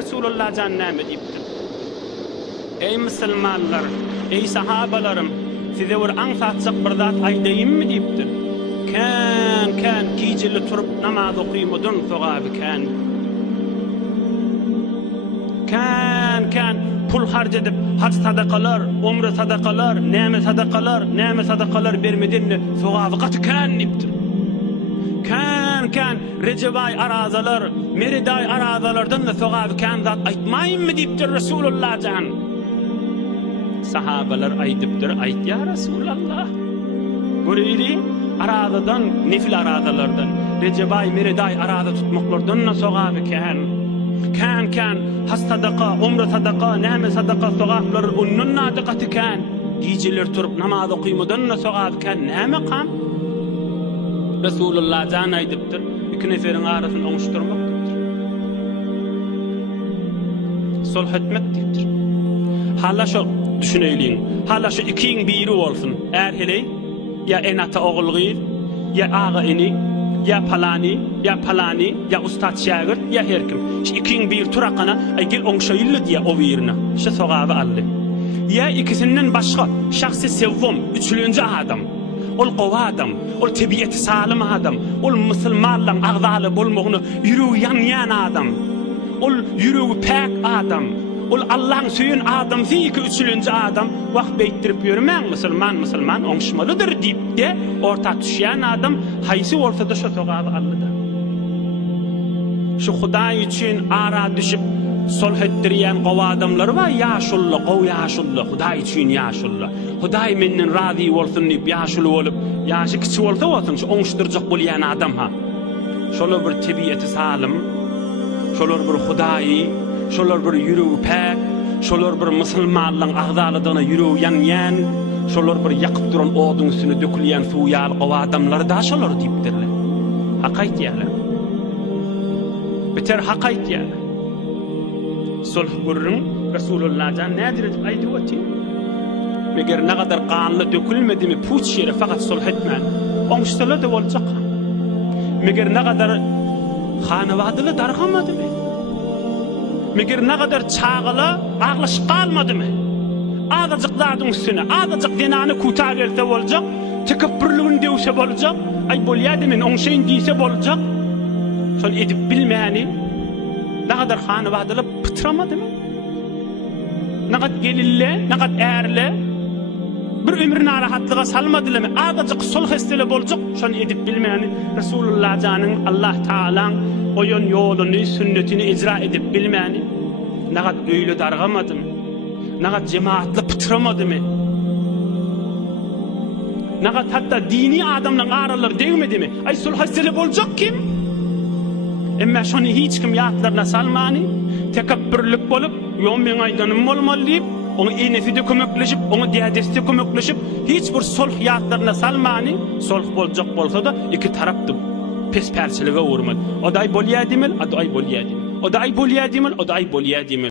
Resulullah can näme diýipdir. Ey musulmanlar, ey sahabalarım, size bir aňsatjak bir zat aýdaýymmy diýipdir. Kän gijeli turup namaz okuýmudun sogaby kän. Kän pul harc edip hac sadakalar, umre sadakalar, näme sadakalar bermedin sogaby gaty kän diýipdir. Kän Recebay arazalar, Meriday arazalardan da sogaby kän zat aýtmaýmmy diýipdir Resulullah can. Sahabalar aýdypdyr, aýt ya Resulullah. Görýäri arazadan, nefil arazalardan, Recebay, Meriday araza tutmaklardan da sogaby kän. Kän has sadaka, umre sadaka, näme sadaka sogaplar unnun nadaty kän. Gijeler turup namaz okuýmadan da sogaby kän. Näme kam? Resulullah can aýdypdyr, iki neferin arasyny oňuşdurmak diýipdir. Sulh etmek diýipdir. Hala şu düşüneýliň, hala şu ikiň biri bolsun. Är hele ya enata oğulgy, ya ağa eni, ya palani, ya ustad şagir, ya herkim. Şu ikiň bir turakana aýgel oňşaýyldy diýe o birine. Şu sogaby aldy. Ya ikisinden başga şahsy sevwum, üçlüncü adam. Ol gowa adam, ol tebiýeti salim adam, ol musulmanlaryň agzaly bolmagyny ýüregi ýan adam, ol ýüregi pak adam, ol Allah'ın süýün adam fiýki üçlünji adam wagt beýtdirip ýörmäň musulman oňşmalydyr diýip de orta düşýän adam haýsy bolsa da şo sogaby aldy. Şu Hudaý üçin ara düşüp sulh etdirýän gowa adamlar bar, ýaşulla, Hudaý üçin ýaşulla. Hudaý menden razy bolsun diýip ýaşuly bolup, ýaşy kiçi bolsa bolsun, şu oňuşdurjak bolýan adam ha. Şolar bir tebiýeti salim, şolar bir Hudaý, şolar bir ýüregi pak, şolar bir musulmanlaryň agzalydyna ýüregi ýan, şolar bir ýakyp duran oduň üstüne dökülýän suýal gowa adamlar da şolar diýipdirler. Haqaýt ýalar. Beter haqaýt ýalar. Sulh gurrun Resulullah can nädir edip aýdypdy. Meger ne kadar kanlı dökülmedimi puç yere fakat sulh etmen oňuşdalar da boljak. Meger ne kadar hanawadyly dargamadymı? Meger ne kadar çağıla aglaşyp kalmadymy? Agajyk zadyň üstüne, agajyk denany kuta gelse boljak, tekebbürlügini dewse boljak, ay bolýadymy oňşaýyn diýse boljak. Şol edip bilmäni ne kadar hanawadyly pıtramadymy? Ne kadar gelille, ne kadar erle bir ömür narahatlyga salmadylamy? Agajyk sulh estele boljak, şonu edip bilmäni Resulullah janyň Allah Taalaň oýan ýoluny, sünnetini icra edip bilmäni ne kadar öýle dargamadymy? Ne kadar jemaatly pıtramadymy? Ne kadar hatta dini adamlaryň aralary degmedimi? Ay sulh estele boljak kim? Emma şonu hiç kim ýatlaryna salmany, tekebbürlük bolup, ýon men aýdanym bolmaly diýip, onu enefide kömekleşip, onu diýadeste kömekleşip, hiç bir sulh ýatlaryna salmany, sulh boljak bolsa da iki tarapdy pesperçilige urmaly. O da bolýadymy, o da bolýadymy. O da bolýadymy, o da bolýadymy.